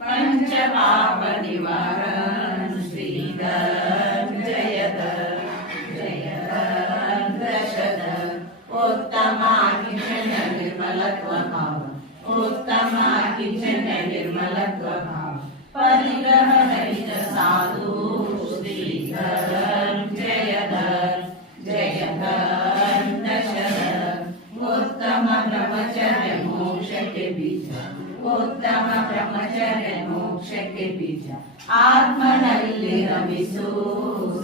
पञ्चपापनिवारण श्रीधर जयत जयत दशद उत्तमाकिञ्चन निर्मलत्वभाव उत्तमाकिञ्चन निर्मलत्वभाव परिग्रह रहित साधु श्रीधर जयधर जयधर दशद उत्तम ब्रह्मचर्य मोक्ष उत्तम ಬ್ರಹ್ಮಚರ್ಯ ಮೋಕ್ಷಕ್ಕೆ ಬೀಜ ಆತ್ಮನಲ್ಲಿ ರಮಿಸು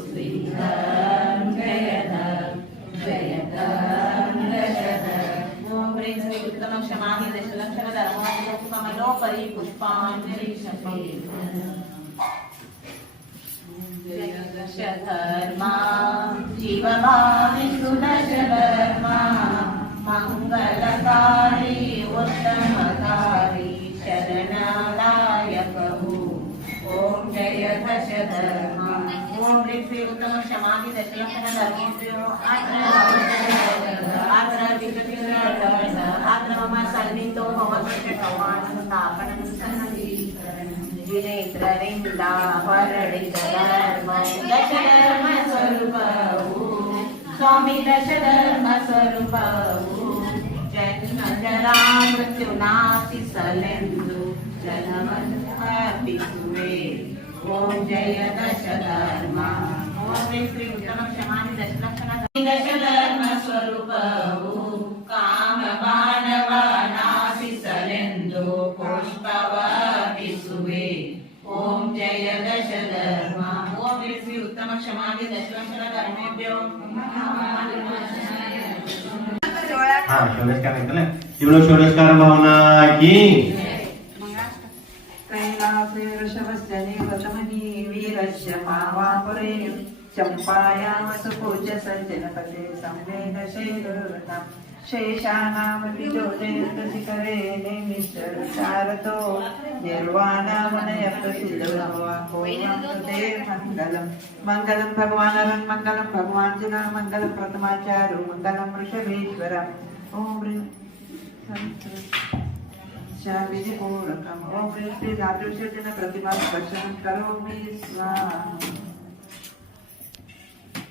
ಶ್ರೀಧರ್ ಜಯಧರ್ ಜಯಧರ್ ದಶಧರ್ ಓಂ ಹ್ರೀಂ ಶ್ರೀ ಉತ್ತಮ ಕ್ಷಮಾಹಿ धर्म ओम ऋग्वे उत्तम क्षमादि दशलक्षण धर्मो आत्र आत्र आत्र मम सर्वितो मम कृष्णवान् स्थापनं सन्ति विनेत्ररिन्दा परडितधर्म दशधर्म स्वरूपौ स्वामी दशधर्म स्वरूपौ जन्म जरा मृत्युनाशि सलेन्दु जनमन् अर्पितुमे ఓం జయ దశధర్మ. ఓం శ్రీ ఉత్తమ క్షమాని దశలక్షణ దశధర్మ స్వరూపవు पावापरे चम्पायां सुपूज्य सज्जनपते संवेदशैलता शेषानामतिजोजयशिखरे निमिषारतो निर्वाणामनयप्रसिद्धते मङ्गलम् मङ्गलं भगवानरन् मङ्गलं भगवान् मङ्गलं प्रथमाचारु मङ्गलं वृषभेश्वरम् ॐ ह्रीं शान्तिपूर्वकम् ॐ ह्रीं श्री धातुविसर्जन प्रतिमा स्पर्शनं करोमि स्वाहा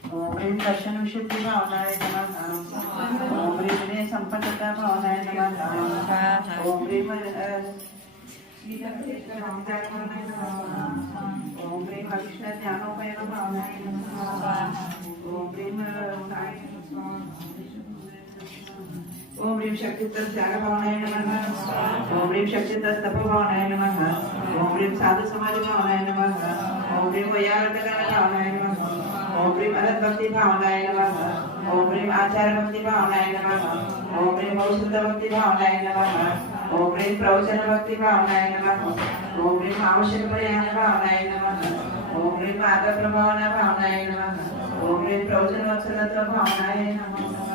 ओम दर्शन विशुद्धि भावना नमः ओम ह्रीम विनय संपन्नता भावना नमः ओम ह्रीम ओम ह्रीम कृष्ण ज्ञानोपय भावना ओम ह्रीम ओम ह्रीम शक्तित्यागभावनाय नमः ओम ह्रीम शक्तितस्तपभावनाय नमः ओम ओम ह्रीम भक्ती भावनाय नमः। ओम प्रेम आचार भक्ती भावनाय नमः। ओम प्रेम औषध भक्ती भावनाय नमः। ओम प्रेम प्रवचन भक्ती भावनाय नमः। ओम प्रेम आवश्यक प्रयाण भावनाय नमः। ओम प्रेम मार्ग प्रभावना भावनाय नमः। ओम प्रेम प्रवचन वत्सलत्व भावनाय नमः।